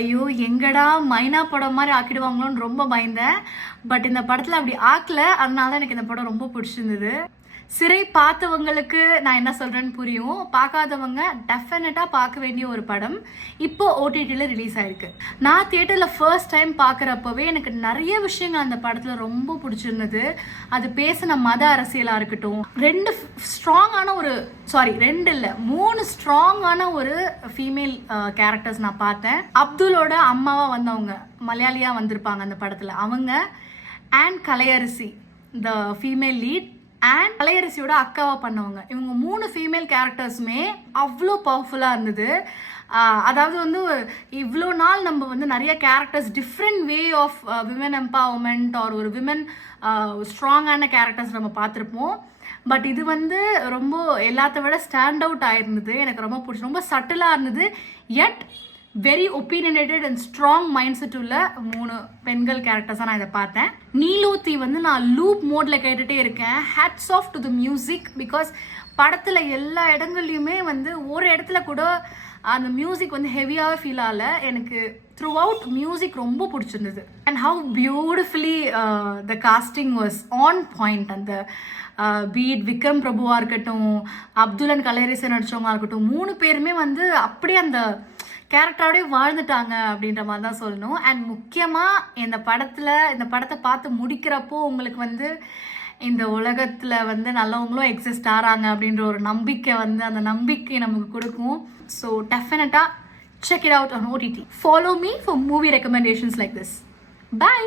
ஐயோ எங்கடா மைனா படம் மாதிரி ஆக்கிடுவாங்களோன்னு ரொம்ப பயந்தேன். பட் இந்த படத்துல அப்படி ஆக்கல. அதனால தான் எனக்கு இந்த படம் ரொம்ப பிடிச்சிருந்தது. சிறை பார்த்தவங்களுக்கு நான் என்ன சொல்றேன்னு புரியும். பார்க்காதவங்க டெஃபினட்டா பார்க்க வேண்டிய ஒரு படம். இப்போ ஓடிடியில் ரிலீஸ் ஆயிருக்கு. நான் தியேட்டர்ல ஃபர்ஸ்ட் டைம் பார்க்குறப்பவே எனக்கு நிறைய விஷயங்கள் அந்த படத்துல ரொம்ப பிடிச்சிருந்தது. அது பேசின மத அரசியலா இருக்கட்டும், மூணு ஸ்ட்ராங்கான ஒரு ஃபீமேல் கேரக்டர்ஸ் நான் பார்த்தேன். அப்துல்லோட அம்மாவா வந்தவங்க மலையாளியா வந்திருப்பாங்க அந்த படத்துல, அவங்க and Kalaiyarasi the female lead and கலையரசியோட அக்காவா பண்ணவங்க. இவங்க 3 ஃபீமேல் கேரக்டர்ஸுமே அவ்வளோ பவர்ஃபுல்லாக இருந்தது. அதாவது வந்து இவ்வளோ நாள் நம்ம வந்து நிறைய characters different way of women empowerment or ஒரு விமன் ஸ்ட்ராங்கான கேரக்டர்ஸ் நம்ம பார்த்துருப்போம். பட் இது வந்து ரொம்ப எல்லாத்த விட ஸ்டாண்ட் அவுட் ஆயிருந்தது. எனக்கு ரொம்ப பிடிச்சி, ரொம்ப சட்டிலாக இருந்தது. எட் very opinionated and strong mind set உள்ள 3 பெண்கள் கேரக்டர்ஸாக நான் இதை பார்த்தேன். நீலோத்தி வந்து நான் லூப் மோட்ல கேட்டுட்டே இருக்கேன். Hats off to the music. Because படத்தில் எல்லா இடங்கள்லையுமே வந்து ஒரு இடத்துல கூட அந்த மியூசிக் வந்து ஹெவியாகவே ஃபீல் ஆகல. எனக்கு த்ரூ அவுட் மியூசிக் ரொம்ப பிடிச்சிருந்தது. And how beautifully the casting was on point. அந்த பீட் விக்ரம் பிரபுவாக இருக்கட்டும், அப்துல் அண்ட் கலையரசி நடிச்சவங்களா இருக்கட்டும், 3 பேருமே வந்து அப்படியே அந்த கேரக்டரோடய வாழ்ந்துட்டாங்க அப்படின்ற மாதிரி தான் சொல்லணும். அண்ட் முக்கியமாக இந்த படத்தை பார்த்து முடிக்கிறப்போ உங்களுக்கு வந்து இந்த உலகத்தில் வந்து நல்லவங்களும் எக்ஸிஸ்ட் ஆகிறாங்க அப்படின்ற ஒரு நம்பிக்கை வந்து அந்த நம்பிக்கை நமக்கு கொடுக்கும். ஸோ டெஃபினட்டாக check it out on OTT. Follow me for movie recommendations like this. Bye!